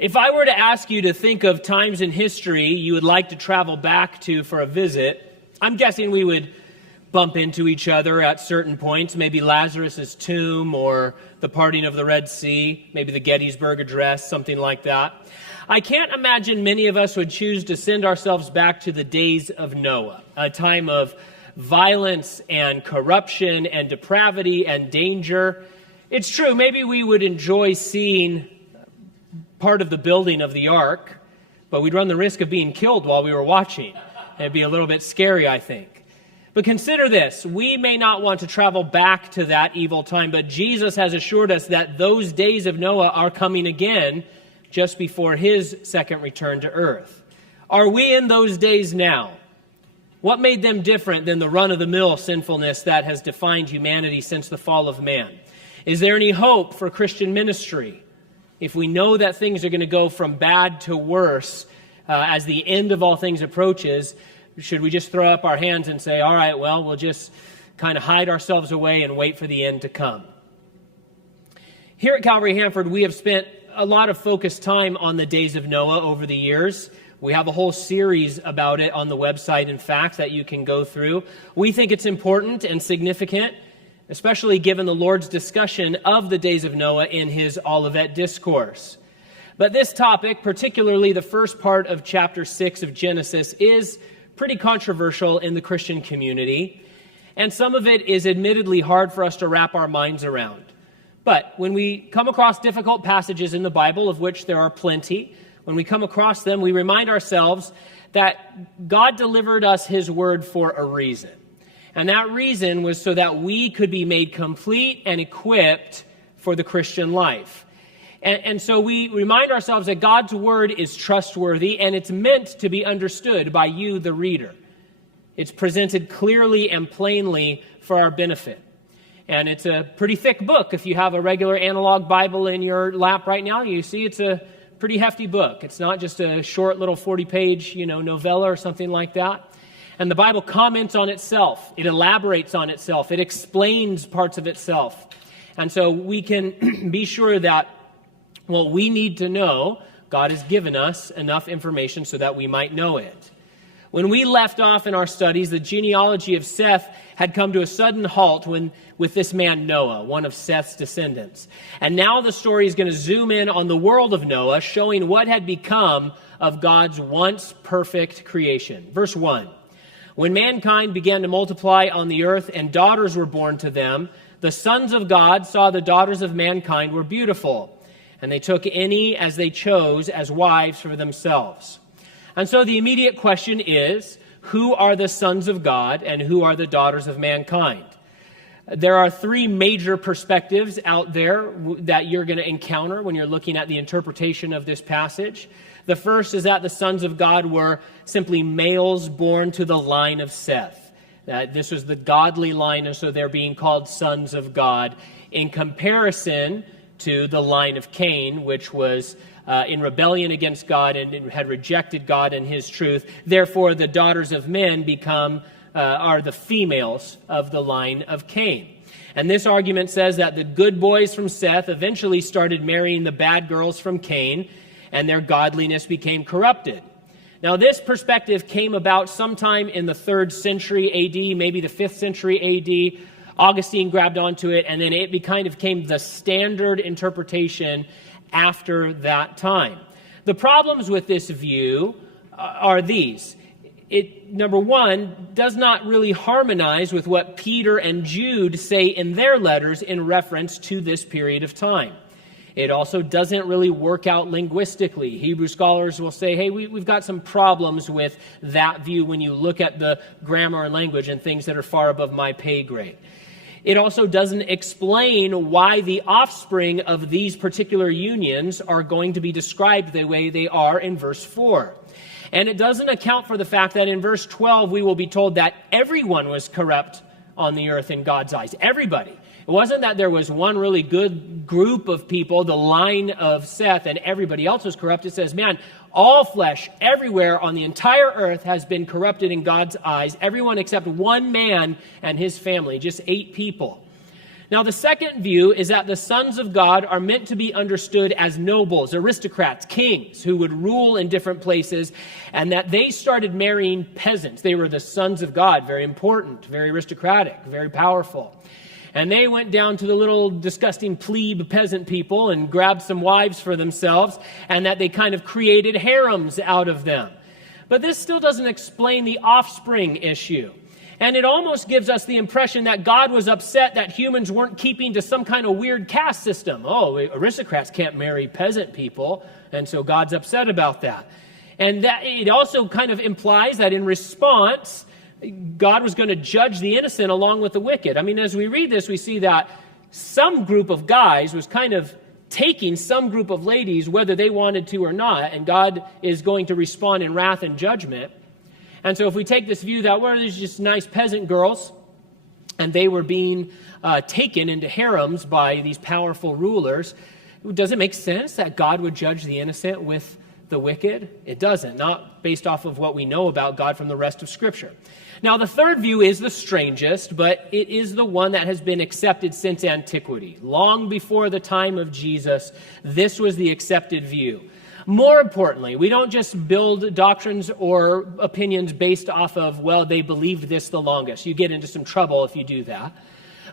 If I were to ask you to think of times in history you would like to travel back to for a visit, I'm guessing we would bump into each other at certain points, maybe Lazarus' tomb or the parting of the Red Sea, maybe the Gettysburg Address, something like that. I can't imagine many of us would choose to send ourselves back to the days of Noah, a time of violence and corruption and depravity and danger. It's true, maybe we would enjoy seeing part of the building of the ark, but we'd run the risk of being killed while we were watching. It'd be a little bit scary, I think. But consider this, we may not want to travel back to that evil time, but Jesus has assured us that those days of Noah are coming again just before his second return to earth. Are we in those days now? What made them different than the run-of-the-mill sinfulness that has defined humanity since the fall of man? Is there any hope for Christian ministry? If we know that things are going to go from bad to worse as the end of all things approaches, should we just throw up our hands and say, all right, well, we'll just kind of hide ourselves away and wait for the end to come? Here at Calvary Hanford, we have spent a lot of focused time on the days of Noah over the years. We have a whole series about it on the website, in fact, that you can go through. We think it's important and significant, especially given the Lord's discussion of the days of Noah in his Olivet Discourse. But this topic, particularly the first part of chapter 6 of Genesis, is pretty controversial in the Christian community, and some of it is admittedly hard for us to wrap our minds around. But when we come across difficult passages in the Bible, of which there are plenty, when we come across them, we remind ourselves that God delivered us his word for a reason. And that reason was so that we could be made complete and equipped for the Christian life. And so we remind ourselves that God's word is trustworthy and it's meant to be understood by you, the reader. It's presented clearly and plainly for our benefit. And it's a pretty thick book. If you have a regular analog Bible in your lap right now, you see it's a pretty hefty book. It's not just a short little 40-page, novella or something like that. And the Bible comments on itself. It elaborates on itself. It explains parts of itself. And so we can be sure that what we need to know, God has given us enough information so that we might know it. When we left off in our studies, the genealogy of Seth had come to a sudden halt with this man Noah, one of Seth's descendants. And now the story is going to zoom in on the world of Noah, showing what had become of God's once perfect creation. Verse 1. When mankind began to multiply on the earth and daughters were born to them, the sons of God saw the daughters of mankind were beautiful, and they took any as they chose as wives for themselves. And so the immediate question is, who are the sons of God and who are the daughters of mankind? There are three major perspectives out there that you're going to encounter when you're looking at the interpretation of this passage. The first is that the sons of God were simply males born to the line of Seth. That this was the godly line, and so they're being called sons of God in comparison to the line of Cain, which was in rebellion against God and had rejected God and his truth. Therefore, the daughters of men are the females of the line of Cain. And this argument says that the good boys from Seth eventually started marrying the bad girls from Cain, and their godliness became corrupted. Now, this perspective came about sometime in the 3rd century A.D., maybe the 5th century A.D., Augustine grabbed onto it, and then it kind of became the standard interpretation after that time. The problems with this view are these. It, number one, does not really harmonize with what Peter and Jude say in their letters in reference to this period of time. It also doesn't really work out linguistically. Hebrew scholars will say, hey, we've got some problems with that view when you look at the grammar and language and things that are far above my pay grade. It also doesn't explain why the offspring of these particular unions are going to be described the way they are in verse 4. And it doesn't account for the fact that in verse 12 we will be told that everyone was corrupt on the earth in God's eyes. Everybody. It wasn't that there was one really good group of people, the line of Seth, and everybody else was corrupt. It says, man, all flesh everywhere on the entire earth has been corrupted in God's eyes. Everyone except one man and his family, just 8 people. Now, the second view is that the sons of God are meant to be understood as nobles, aristocrats, kings who would rule in different places, and that they started marrying peasants. They were the sons of God, very important, very aristocratic, very powerful. And they went down to the little disgusting plebe peasant people and grabbed some wives for themselves, and that they kind of created harems out of them. But this still doesn't explain the offspring issue. And it almost gives us the impression that God was upset that humans weren't keeping to some kind of weird caste system. Oh, aristocrats can't marry peasant people, and so God's upset about that. And that it also kind of implies that in response, God was going to judge the innocent along with the wicked. I mean, as we read this, we see that some group of guys was kind of taking some group of ladies, whether they wanted to or not, and God is going to respond in wrath and judgment. And so if we take this view that, well, there's just nice peasant girls, and they were being taken into harems by these powerful rulers, does it make sense that God would judge the innocent with the wicked? It doesn't, not based off of what we know about God from the rest of Scripture. Now, the third view is the strangest, but it is the one that has been accepted since antiquity. Long before the time of Jesus, this was the accepted view. More importantly, we don't just build doctrines or opinions based off of, well, they believed this the longest. You get into some trouble if you do that.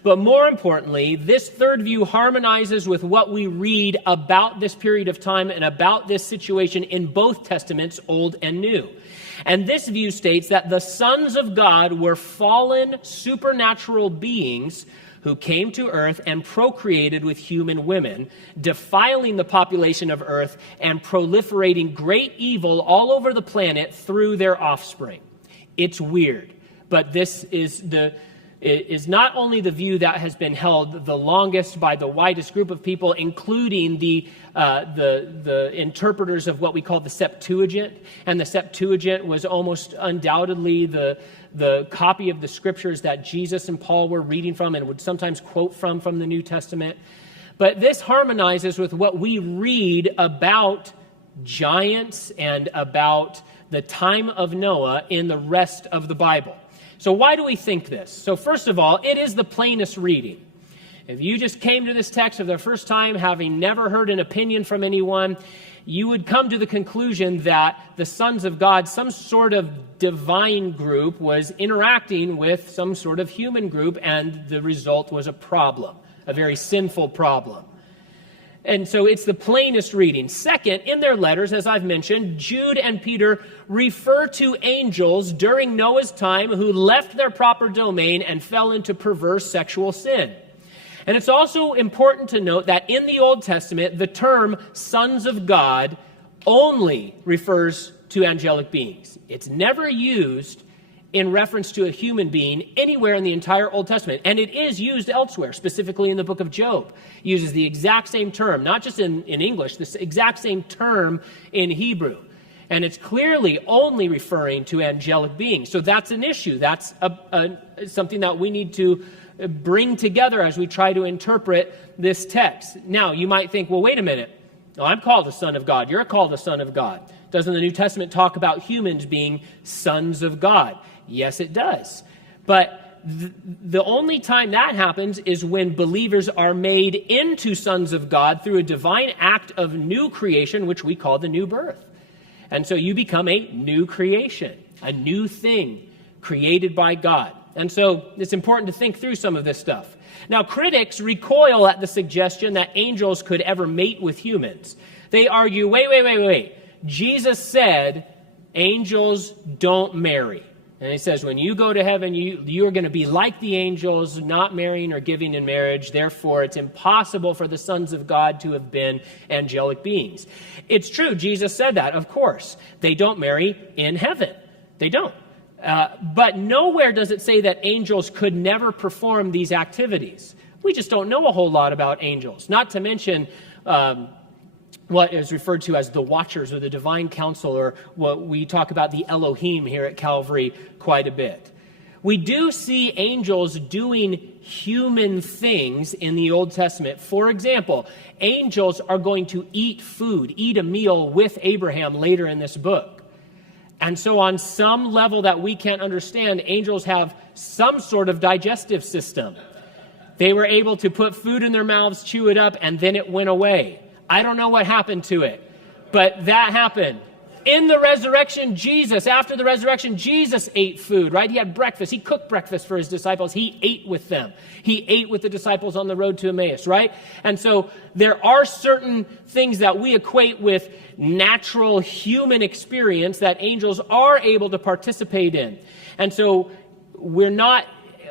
But more importantly, this third view harmonizes with what we read about this period of time and about this situation in both Testaments, Old and New. And this view states that the sons of God were fallen supernatural beings who came to earth and procreated with human women, defiling the population of earth and proliferating great evil all over the planet through their offspring. It's weird, but this is not only the view that has been held the longest by the widest group of people, including the interpreters of what we call the Septuagint. And the Septuagint was almost undoubtedly the copy of the scriptures that Jesus and Paul were reading from and would sometimes quote from the New Testament. But this harmonizes with what we read about giants and about the time of Noah in the rest of the Bible. So why do we think this? So first of all, it is the plainest reading. If you just came to this text for the first time, having never heard an opinion from anyone, you would come to the conclusion that the sons of God, some sort of divine group, was interacting with some sort of human group, and the result was a problem, a very sinful problem. And so it's the plainest reading. Second, in their letters, as I've mentioned, Jude and Peter refer to angels during Noah's time who left their proper domain and fell into perverse sexual sin. And it's also important to note that in the Old Testament, the term sons of God only refers to angelic beings. It's never used in reference to a human being anywhere in the entire Old Testament. And it is used elsewhere, specifically in the book of Job. It uses the exact same term, not just in English, this exact same term in Hebrew. And it's clearly only referring to angelic beings. So that's an issue. That's something that we need to bring together as we try to interpret this text. Now, you might think, well, wait a minute. I'm called a son of God. You're called a son of God. Doesn't the New Testament talk about humans being sons of God? Yes, it does. But the only time that happens is when believers are made into sons of God through a divine act of new creation, which we call the new birth. And so you become a new creation, a new thing created by God. And so it's important to think through some of this stuff. Now, critics recoil at the suggestion that angels could ever mate with humans. They argue, wait. Jesus said angels don't marry. And he says, when you go to heaven, you are going to be like the angels, not marrying or giving in marriage. Therefore, it's impossible for the sons of God to have been angelic beings. It's true. Jesus said that, of course. They don't marry in heaven. They don't. But nowhere does it say that angels could never perform these activities. We just don't know a whole lot about angels, not to mention what is referred to as the watchers or the divine council, or what we talk about the Elohim here at Calvary quite a bit. We do see angels doing human things in the Old Testament. For example, angels are going to eat a meal with Abraham later in this book. And so on some level that we can't understand, angels have some sort of digestive system. They were able to put food in their mouths, chew it up, and then it went away. I don't know what happened to it, but that happened. In the resurrection, after the resurrection, Jesus ate food, right? He had breakfast. He cooked breakfast for his disciples. He ate with them. He ate with the disciples on the road to Emmaus, right? And so there are certain things that we equate with natural human experience that angels are able to participate in. And so we're not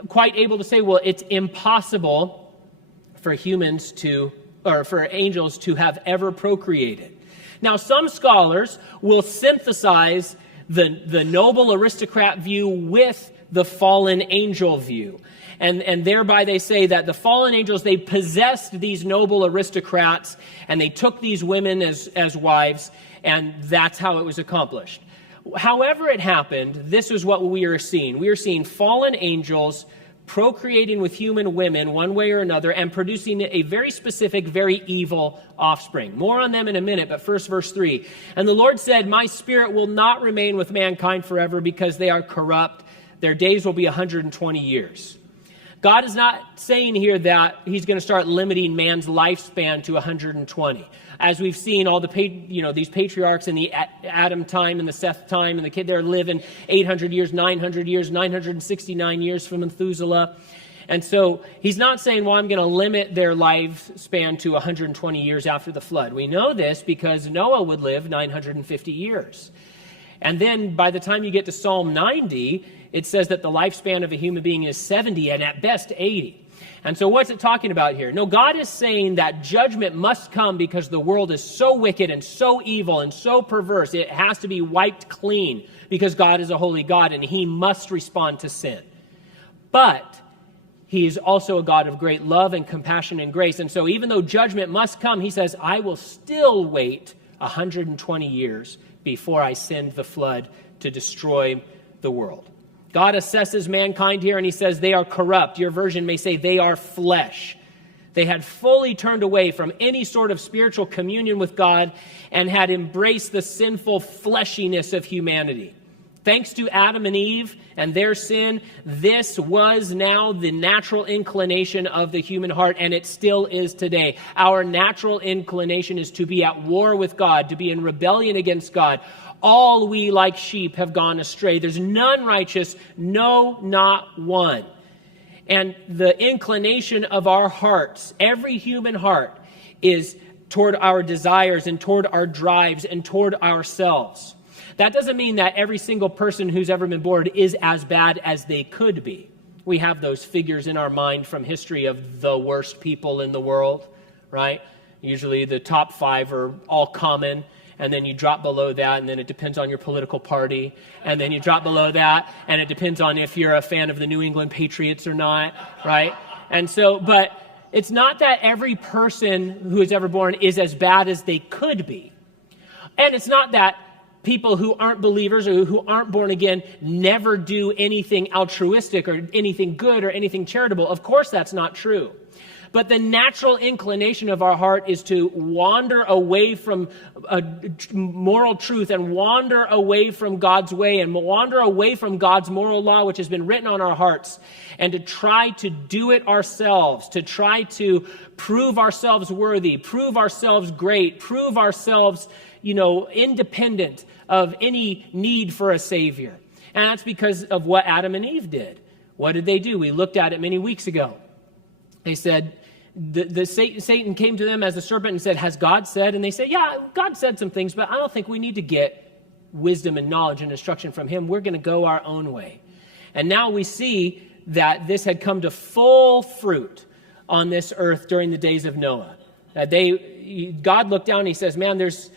quite able to say, well, it's impossible for angels to have ever procreated. Now, some scholars will synthesize the noble aristocrat view with the fallen angel view. And thereby they say that the fallen angels, they possessed these noble aristocrats, and they took these women as wives, and that's how it was accomplished. However it happened, this is what we are seeing. We are seeing fallen angels procreating with human women one way or another and producing a very specific, very evil offspring. More on them in a minute, but first verse 3. And the Lord said, my spirit will not remain with mankind forever because they are corrupt. Their days will be 120 years. God is not saying here that he's going to start limiting man's lifespan to 120. As we've seen, all these patriarchs in the Adam time and the Seth time, and the kid, they're living 800 years, 900 years, 969 years from Methuselah. And so he's not saying, well, I'm going to limit their lifespan to 120 years after the flood. We know this because Noah would live 950 years. And then by the time you get to Psalm 90, it says that the lifespan of a human being is 70 and at best 80. And so what's it talking about here? No, God is saying that judgment must come because the world is so wicked and so evil and so perverse. It has to be wiped clean because God is a holy God and he must respond to sin. But he is also a God of great love and compassion and grace. And so even though judgment must come, he says, I will still wait 120 years before I send the flood to destroy the world. God assesses mankind here and he says they are corrupt. Your version may say they are flesh. They had fully turned away from any sort of spiritual communion with God and had embraced the sinful fleshiness of humanity. Thanks to Adam and Eve and their sin, this was now the natural inclination of the human heart, and it still is today. Our natural inclination is to be at war with God, to be in rebellion against God. All we like sheep have gone astray. There's none righteous, no, not one. And the inclination of our hearts, every human heart, is toward our desires and toward our drives and toward ourselves. That doesn't mean that every single person who's ever been born is as bad as they could be. We have those figures in our mind from history of the worst people in the world, right? Usually the top 5 are all common. And then you drop below that, and then it depends on your political party. And then you drop below that, and it depends on if you're a fan of the New England Patriots or not, right? And so, but it's not that every person who is ever born is as bad as they could be. And it's not that people who aren't believers or who aren't born again never do anything altruistic or anything good or anything charitable. Of course, that's not true. But the natural inclination of our heart is to wander away from moral truth and wander away from God's way and wander away from God's moral law, which has been written on our hearts, and to try to do it ourselves, to try to prove ourselves worthy, prove ourselves great, prove ourselves, independent of any need for a Savior. And that's because of what Adam and Eve did. What did they do? We looked at it many weeks ago. They said, Satan came to them as a serpent and said, has God said? And they said, yeah, God said some things, but I don't think we need to get wisdom and knowledge and instruction from him. We're going to go our own way. And now we see that this had come to full fruit on this earth during the days of Noah. God looked down and he says, man, there's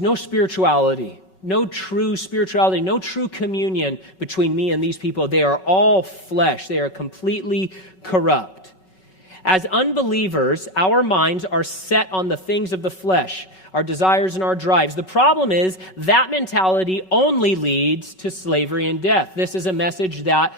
no spirituality, no true spirituality, no true communion between me and these people. They are all flesh. They are completely corrupt. As unbelievers, our minds are set on the things of the flesh, our desires and our drives. The problem is that mentality only leads to slavery and death. This is a message that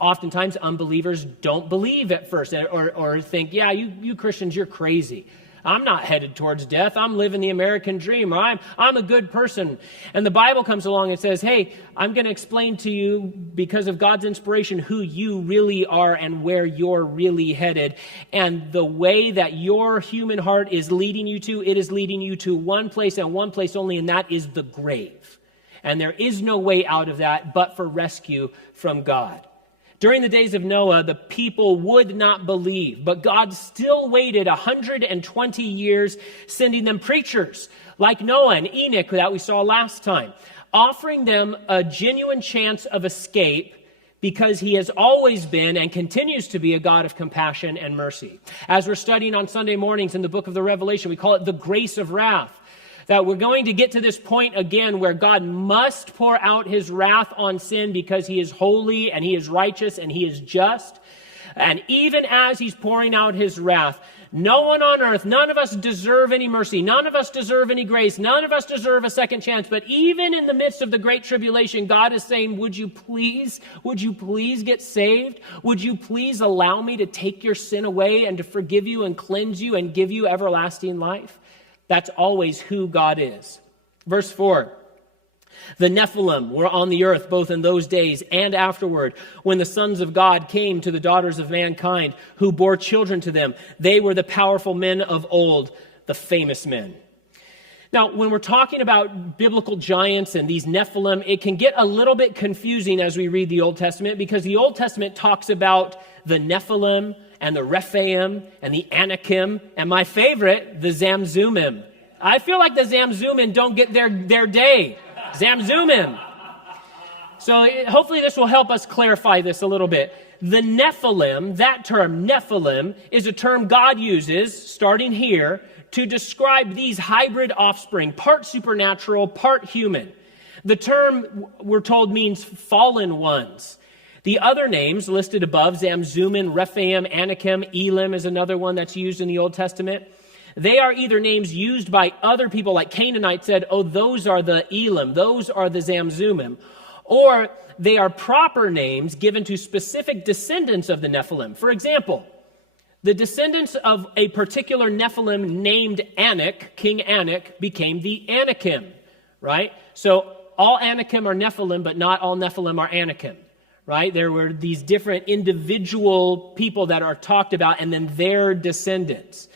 oftentimes unbelievers don't believe at first or think, yeah, you Christians, you're crazy. I'm not headed towards death. I'm living the American dream. Or I'm a good person. And the Bible comes along and says, hey, I'm going to explain to you, because of God's inspiration, who you really are and where you're really headed. And the way that your human heart is leading you to, it is leading you to one place and one place only, and that is the grave. And there is no way out of that but for rescue from God. During the days of Noah, the people would not believe, but God still waited 120 years, sending them preachers like Noah and Enoch that we saw last time, offering them a genuine chance of escape because he has always been and continues to be a God of compassion and mercy. As we're studying on Sunday mornings in the book of the Revelation, we call it the grace of wrath. That we're going to get to this point again where God must pour out his wrath on sin because he is holy and he is righteous and he is just. And even as he's pouring out his wrath, no one on earth, none of us deserve any mercy. None of us deserve any grace. None of us deserve a second chance. But even in the midst of the great tribulation, God is saying, would you please get saved? Would you please allow me to take your sin away and to forgive you and cleanse you and give you everlasting life? That's always who God is. Verse 4, the Nephilim were on the earth both in those days and afterward, when the sons of God came to the daughters of mankind, who bore children to them. They were the powerful men of old, the famous men. Now, when we're talking about biblical giants and these Nephilim, it can get a little bit confusing as we read the Old Testament, because the Old Testament talks about the Nephilim and the Rephaim and the Anakim, and my favorite, the Zamzummim. I feel like the Zamzummim don't get their day. Zamzummim. So hopefully this will help us clarify this a little bit. The Nephilim, that term Nephilim, is a term God uses, starting here, to describe these hybrid offspring, part supernatural, part human. The term, we're told, means fallen ones. The other names listed above, Zamzummim, Rephaim, Anakim, Elim is another one that's used in the Old Testament. They are either names used by other people, like Canaanites said, oh, those are the Elim, those are the Zamzummim. Or they are proper names given to specific descendants of the Nephilim. For example, the descendants of a particular Nephilim named Anak, King Anak, became the Anakim, right? So all Anakim are Nephilim, but not all Nephilim are Anakim. Right? There were these different individual people that are talked about and then their descendants.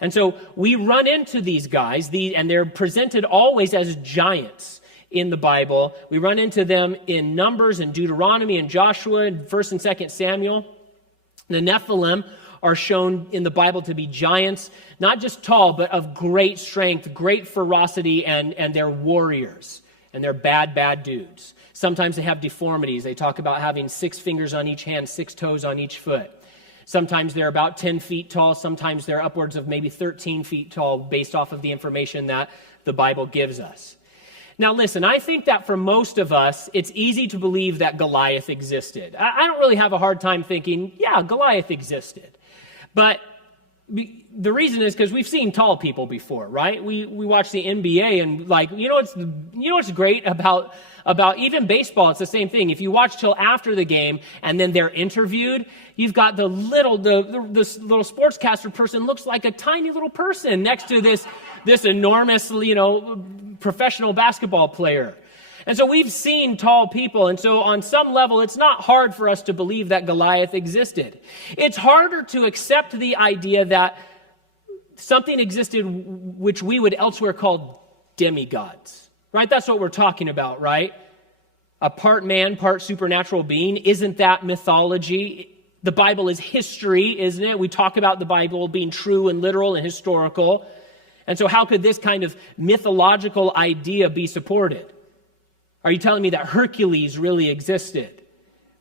And so we run into these guys, and they're presented always as giants in the Bible. We run into them in Numbers and Deuteronomy and Joshua and 1st and 2nd Samuel. The Nephilim are shown in the Bible to be giants, not just tall, but of great strength, great ferocity, and they're warriors. And they're bad dudes. Sometimes they have deformities. They talk about having 6 fingers on each hand, 6 toes on each foot. Sometimes they're about 10 feet tall. Sometimes they're upwards of maybe 13 feet tall based off of the information that the Bible gives us. Now listen, I think that for most of us, it's easy to believe that Goliath existed. I don't really have a hard time thinking, yeah, Goliath existed. But the reason is because we've seen tall people before, right? We watch the NBA and what's great about even baseball. It's the same thing. If you watch till after the game and then they're interviewed, you've got the little sportscaster person looks like a tiny little person next to this enormous professional basketball player. And so we've seen tall people, and so on some level, it's not hard for us to believe that Goliath existed. It's harder to accept the idea that something existed which we would elsewhere call demigods, right? That's what we're talking about, right? A part man, part supernatural being. Isn't that mythology? The Bible is history, isn't it? We talk about the Bible being true and literal and historical. And so how could this kind of mythological idea be supported? Are you telling me that Hercules really existed?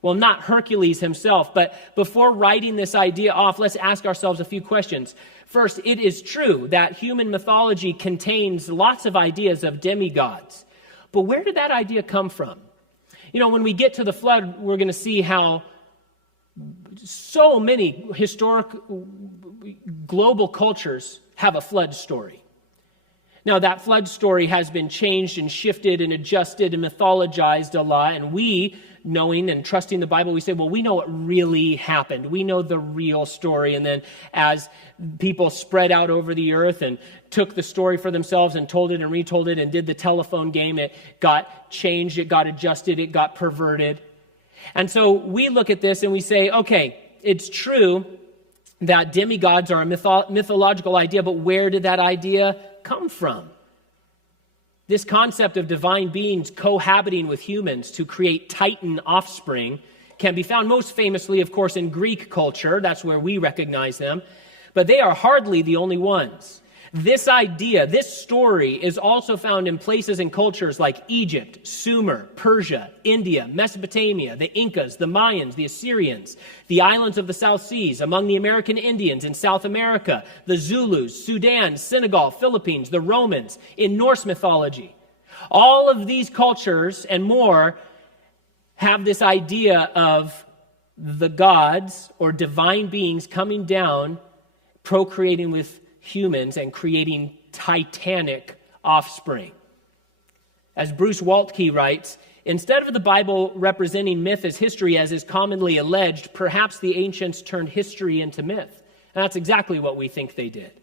Well, not Hercules himself, but before writing this idea off, let's ask ourselves a few questions. First, it is true that human mythology contains lots of ideas of demigods. But where did that idea come from? When we get to the flood, we're going to see how so many historic global cultures have a flood story. Now, that flood story has been changed and shifted and adjusted and mythologized a lot, and we knowing and trusting the Bible, we say, well, we know what really happened. We know the real story. And then as people spread out over the earth and took the story for themselves and told it and retold it and did the telephone game, it got changed, it got adjusted, it got perverted. And so we look at this and we say, okay, it's true that demigods are a mythological idea, but where did that idea come from? This concept of divine beings cohabiting with humans to create titan offspring can be found most famously, of course, in Greek culture. That's where we recognize them. But they are hardly the only ones. This idea, this story, is also found in places and cultures like Egypt, Sumer, Persia, India, Mesopotamia, the Incas, the Mayans, the Assyrians, the islands of the South Seas, among the American Indians in South America, the Zulus, Sudan, Senegal, Philippines, the Romans, in Norse mythology. All of these cultures and more have this idea of the gods or divine beings coming down, procreating with humans and creating titanic offspring. As Bruce Waltke writes, instead of the Bible representing myth as history as is commonly alleged, perhaps the ancients turned history into myth. And that's exactly what we think they did.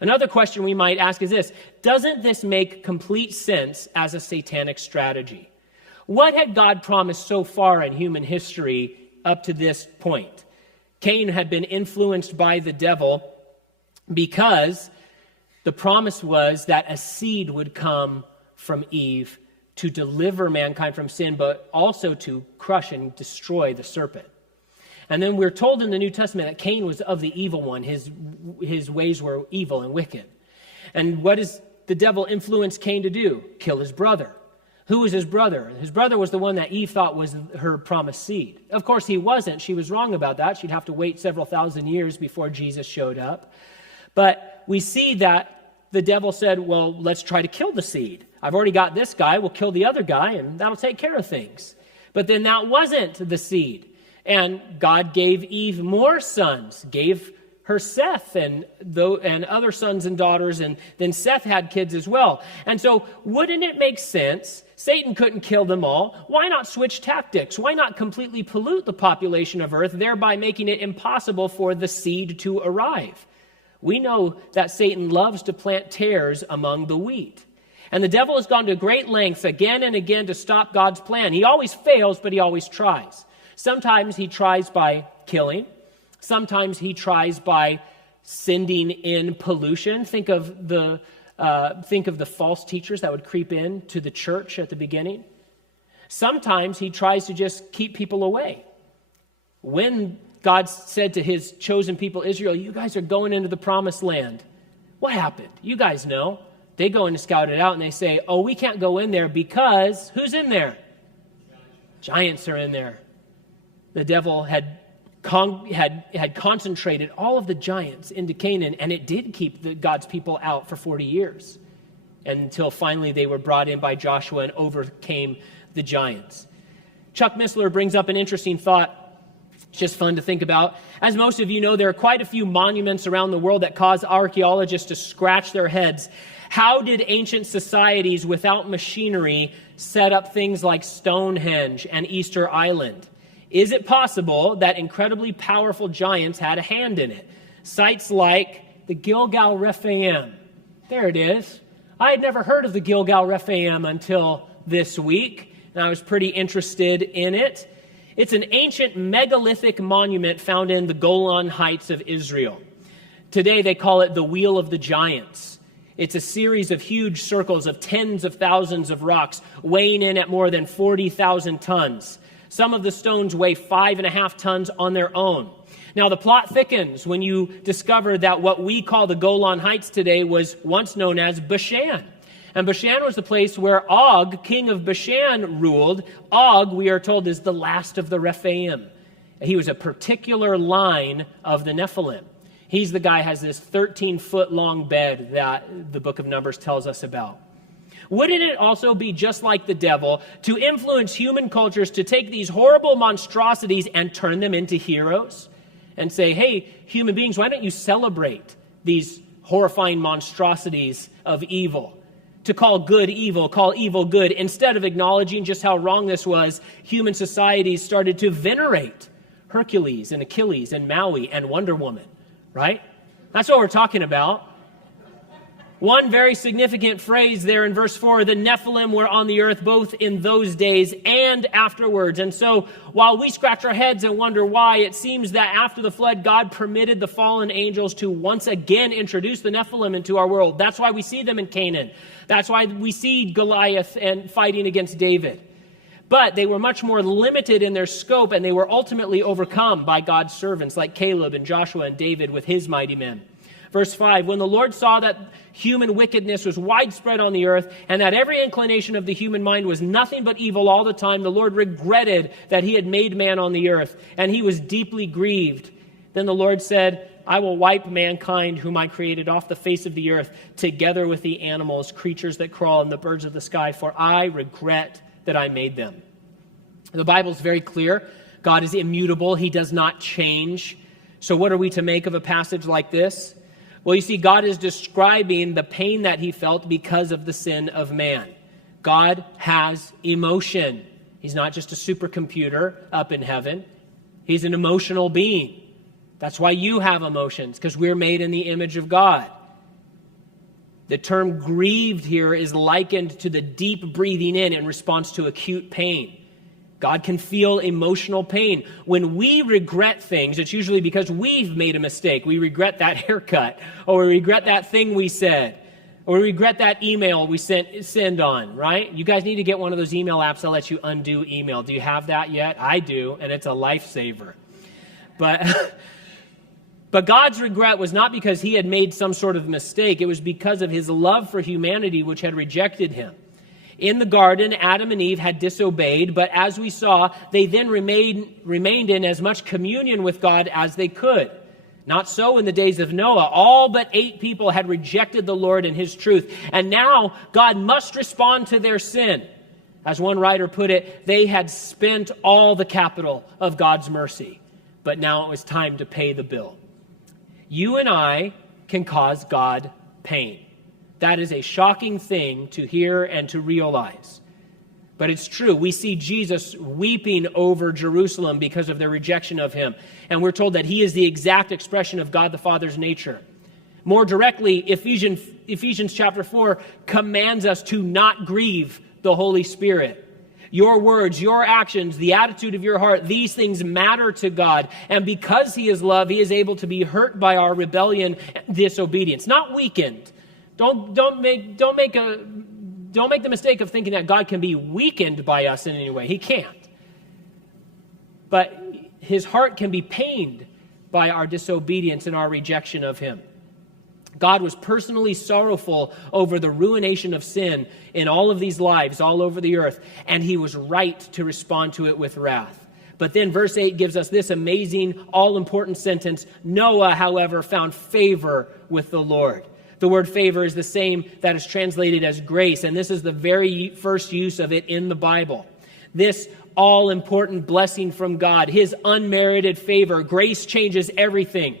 Another question we might ask is this: doesn't this make complete sense as a satanic strategy? What had God promised so far in human history up to this point? Cain had been influenced by the devil because the promise was that a seed would come from Eve to deliver mankind from sin, but also to crush and destroy the serpent. And then we're told in the New Testament that Cain was of the evil one. His ways were evil and wicked. And what does the devil influence Cain to do? Kill his brother. Who was his brother? His brother was the one that Eve thought was her promised seed. Of course, he wasn't. She was wrong about that. She'd have to wait several thousand years before Jesus showed up. But we see that the devil said, well, let's try to kill the seed. I've already got this guy. We'll kill the other guy, and that'll take care of things. But then that wasn't the seed. And God gave Eve more sons, gave her Seth and other sons and daughters, and then Seth had kids as well. And so wouldn't it make sense? Satan couldn't kill them all. Why not switch tactics? Why not completely pollute the population of earth, thereby making it impossible for the seed to arrive? We know that Satan loves to plant tares among the wheat. And the devil has gone to great lengths again and again to stop God's plan. He always fails, but he always tries. Sometimes he tries by killing. Sometimes he tries by sending in pollution. Think of the false teachers that would creep in to the church at the beginning. Sometimes he tries to just keep people away. When God said to his chosen people, Israel, you guys are going into the promised land, what happened? You guys know. They go in to scout it out and they say, oh, we can't go in there because who's in there? Giants are in there. The devil had concentrated all of the giants into Canaan, and it did keep God's people out for 40 years until finally they were brought in by Joshua and overcame the giants. Chuck Missler brings up an interesting thought. It's just fun to think about. As most of you know, there are quite a few monuments around the world that cause archaeologists to scratch their heads. How did ancient societies without machinery set up things like Stonehenge and Easter Island? Is it possible that incredibly powerful giants had a hand in it? Sites like the Gilgal Rephaim. There it is. I had never heard of the Gilgal Rephaim until this week, and I was pretty interested in it. It's an ancient megalithic monument found in the Golan Heights of Israel. Today they call it the Wheel of the Giants. It's a series of huge circles of tens of thousands of rocks weighing in at more than 40,000 tons. Some of the stones weigh 5.5 tons on their own. Now, the plot thickens when you discover that what we call the Golan Heights today was once known as Bashan. And Bashan was the place where Og, king of Bashan, ruled. Og, we are told, is the last of the Rephaim. He was a particular line of the Nephilim. He's the guy who has this 13-foot-long bed that the book of Numbers tells us about. Wouldn't it also be just like the devil to influence human cultures to take these horrible monstrosities and turn them into heroes? And say, hey, human beings, why don't you celebrate these horrifying monstrosities of evil? to call good evil, call evil good. Instead of acknowledging just how wrong this was, human societies started to venerate Hercules and Achilles and Maui and Wonder Woman, right? That's what we're talking about. One very significant phrase there in verse 4, the Nephilim were on the earth both in those days and afterwards. And so while we scratch our heads and wonder why, it seems that after the flood, God permitted the fallen angels to once again introduce the Nephilim into our world. That's why we see them in Canaan. That's why we see Goliath and fighting against David. But they were much more limited in their scope, and they were ultimately overcome by God's servants like Caleb and Joshua and David with his mighty men. Verse 5, when the Lord saw that human wickedness was widespread on the earth and that every inclination of the human mind was nothing but evil all the time, the Lord regretted that he had made man on the earth, and he was deeply grieved. Then the Lord said, I will wipe mankind whom I created off the face of the earth, together with the animals, creatures that crawl, and the birds of the sky, for I regret that I made them. The Bible is very clear. God is immutable. He does not change. So what are we to make of a passage like this? Well, you see, God is describing the pain that he felt because of the sin of man. God has emotion. He's not just a supercomputer up in heaven. He's an emotional being. That's why you have emotions, because we're made in the image of God. The term grieved here is likened to the deep breathing in response to acute pain. God can feel emotional pain. When we regret things, it's usually because we've made a mistake. We regret that haircut, or we regret that thing we said, or we regret that email we send on, right? You guys need to get one of those email apps that lets you undo email. Do you have that yet? I do, and it's a lifesaver. But God's regret was not because he had made some sort of mistake. It was because of his love for humanity, which had rejected him. In the garden, Adam and Eve had disobeyed, but as we saw, they then remained in as much communion with God as they could. Not so in the days of Noah. All but 8 people had rejected the Lord and his truth, and now God must respond to their sin. As one writer put it, they had spent all the capital of God's mercy, but now it was time to pay the bill. You and I can cause God pain. That is a shocking thing to hear and to realize. But it's true. We see Jesus weeping over Jerusalem because of their rejection of him. And we're told that he is the exact expression of God the Father's nature. More directly, Ephesians chapter 4 commands us to not grieve the Holy Spirit. Your words, your actions, the attitude of your heart, these things matter to God. And because he is love, he is able to be hurt by our rebellion and disobedience, not weakened. Don't make the mistake of thinking that God can be weakened by us in any way. He can't. But his heart can be pained by our disobedience and our rejection of him. God was personally sorrowful over the ruination of sin in all of these lives all over the earth, and he was right to respond to it with wrath. But then verse 8 gives us this amazing, all-important sentence. Noah, however, found favor with the Lord. The word favor is the same that is translated as grace, and this is the very first use of it in the Bible. This all-important blessing from God, his unmerited favor, grace changes everything.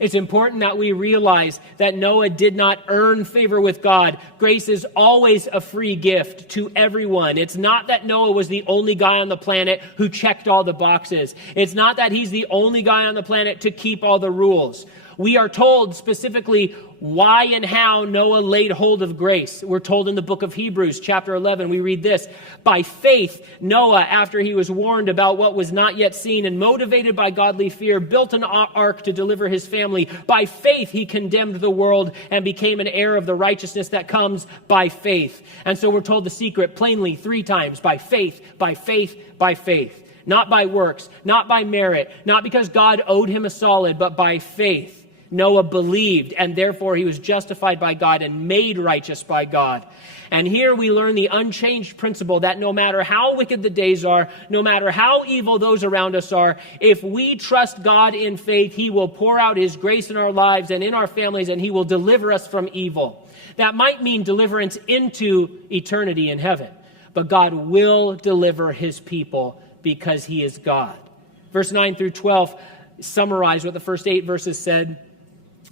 It's important that we realize that Noah did not earn favor with God. Grace is always a free gift to everyone. It's not that Noah was the only guy on the planet who checked all the boxes. It's not that he's the only guy on the planet to keep all the rules. We are told specifically why and how Noah laid hold of grace. We're told in the book of Hebrews, chapter 11, we read this. By faith, Noah, after he was warned about what was not yet seen and motivated by godly fear, built an ark to deliver his family. By faith, he condemned the world and became an heir of the righteousness that comes by faith. And so we're told the secret plainly 3 times, by faith, by faith, by faith. Not by works, not by merit, not because God owed him a solid, but by faith. Noah believed, and therefore he was justified by God and made righteous by God. And here we learn the unchanged principle that no matter how wicked the days are, no matter how evil those around us are, if we trust God in faith, he will pour out his grace in our lives and in our families, and he will deliver us from evil. That might mean deliverance into eternity in heaven, but God will deliver his people because he is God. Verse 9 through 12 summarize what the first 8 verses said.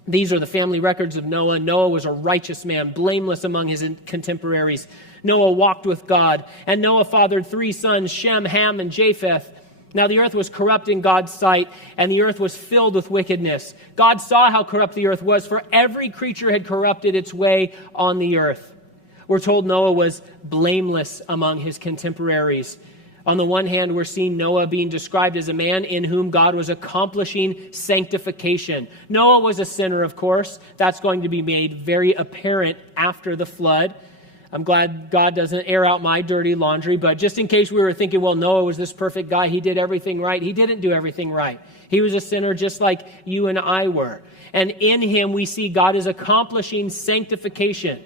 These are the family records of Noah. Noah was a righteous man, blameless among his contemporaries. Noah walked with God, and Noah fathered 3 sons, Shem, Ham, and Japheth. Now the earth was corrupt in God's sight, and the earth was filled with wickedness. God saw how corrupt the earth was, for every creature had corrupted its way on the earth. We're told Noah was blameless among his contemporaries. On the one hand, we're seeing Noah being described as a man in whom God was accomplishing sanctification. Noah was a sinner, of course. That's going to be made very apparent after the flood. I'm glad God doesn't air out my dirty laundry, but just in case we were thinking, well, Noah was this perfect guy, he did everything right. He didn't do everything right. He was a sinner just like you and I were. And in him, we see God is accomplishing sanctification.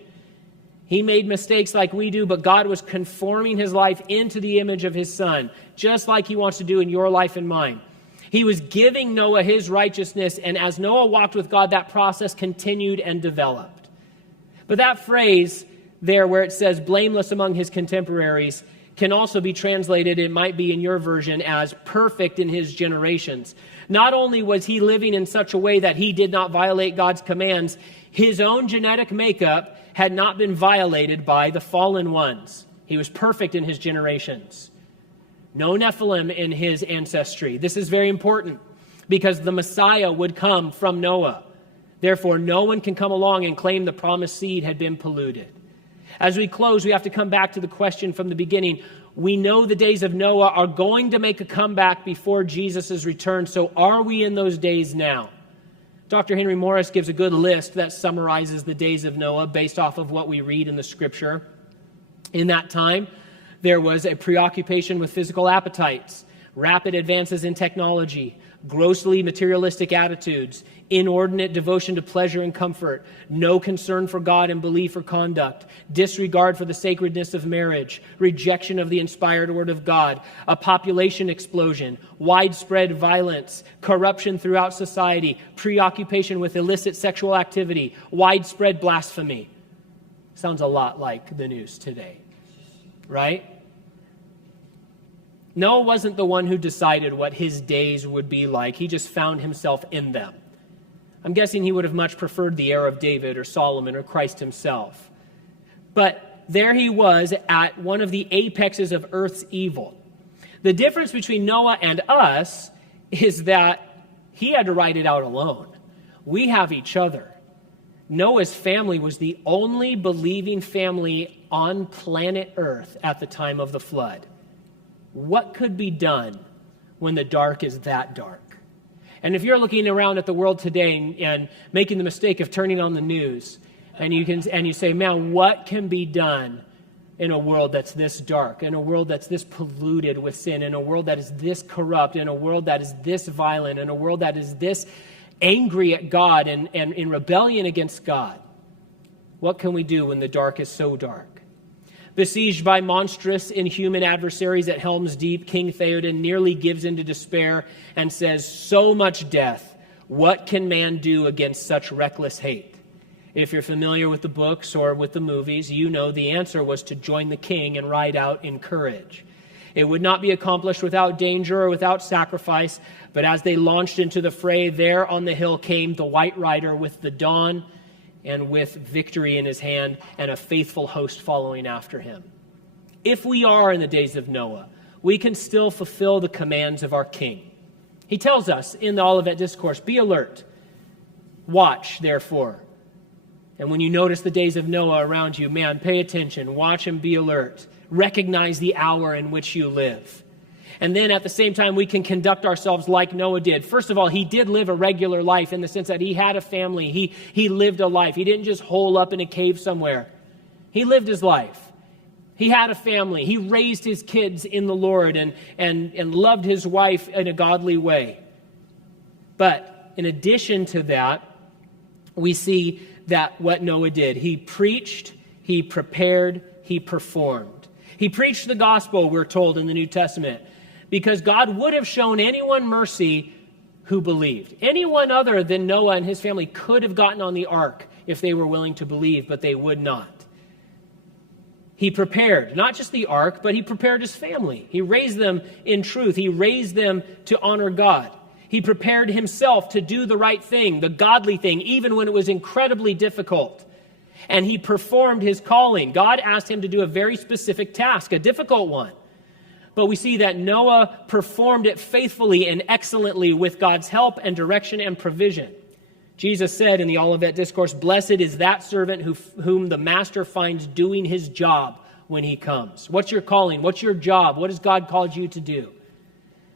He made mistakes like we do, but God was conforming his life into the image of his Son, just like he wants to do in your life and mine. He was giving Noah his righteousness, and as Noah walked with God, that process continued and developed. But that phrase there where it says blameless among his contemporaries can also be translated, it might be in your version, as perfect in his generations. Not only was he living in such a way that he did not violate God's commands, his own genetic makeup had not been violated by the fallen ones. He was perfect in his generations. No Nephilim in his ancestry. This is very important because the Messiah would come from Noah. Therefore, no one can come along and claim the promised seed had been polluted. As we close, we have to come back to the question from the beginning. We know the days of Noah are going to make a comeback before Jesus' return. So are we in those days now? Dr. Henry Morris gives a good list that summarizes the days of Noah based off of what we read in the scripture. In that time, there was a preoccupation with physical appetites, rapid advances in technology, grossly materialistic attitudes, inordinate devotion to pleasure and comfort, no concern for God and belief or conduct, disregard for the sacredness of marriage, rejection of the inspired word of God, a population explosion, widespread violence, corruption throughout society, preoccupation with illicit sexual activity, widespread blasphemy. Sounds a lot like the news today, right? Noah wasn't the one who decided what his days would be like. He just found himself in them. I'm guessing he would have much preferred the era of David or Solomon or Christ himself. But there he was at one of the apexes of earth's evil. The difference between Noah and us is that he had to ride it out alone. We have each other. Noah's family was the only believing family on planet Earth at the time of the flood. What could be done when the dark is that dark? And if you're looking around at the world today and making the mistake of turning on the news, and you say, man, what can be done in a world that's this dark, in a world that's this polluted with sin, in a world that is this corrupt, in a world that is this violent, in a world that is this angry at God and in rebellion against God? What can we do when the dark is so dark? Besieged by monstrous, inhuman adversaries at Helm's Deep, King Theoden nearly gives in to despair and says, so much death, what can man do against such reckless hate? If you're familiar with the books or with the movies, you know the answer was to join the king and ride out in courage. It would not be accomplished without danger or without sacrifice, but as they launched into the fray, there on the hill came the white rider with the dawn and with victory in his hand and a faithful host following after him. If we are in the days of Noah, we can still fulfill the commands of our king. He tells us in the Olivet Discourse, be alert, watch, therefore. And when you notice the days of Noah around you, man, pay attention, watch and be alert. Recognize the hour in which you live. And then at the same time, we can conduct ourselves like Noah did. First of all, he did live a regular life in the sense that he had a family. He lived a life. He didn't just hole up in a cave somewhere. He lived his life. He had a family. He raised his kids in the Lord and loved his wife in a godly way. But in addition to that, we see that what Noah did. He preached, he prepared, he performed. He preached the gospel, we're told in the New Testament, because God would have shown anyone mercy who believed. Anyone other than Noah and his family could have gotten on the ark if they were willing to believe, but they would not. He prepared, not just the ark, but he prepared his family. He raised them in truth. He raised them to honor God. He prepared himself to do the right thing, the godly thing, even when it was incredibly difficult. And he performed his calling. God asked him to do a very specific task, a difficult one. But we see that Noah performed it faithfully and excellently with God's help and direction and provision. Jesus said in the Olivet Discourse, "Blessed is that servant whom the master finds doing his job when he comes." What's your calling? What's your job? What has God called you to do?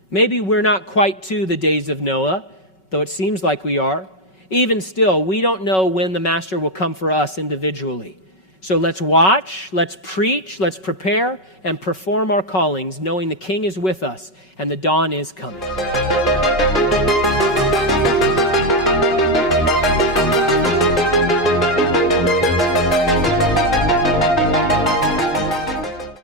Maybe we're not quite to the days of Noah, though it seems like we are. Even still, we don't know when the master will come for us individually. So let's watch, let's preach, let's prepare, and perform our callings, knowing the King is with us and the dawn is coming.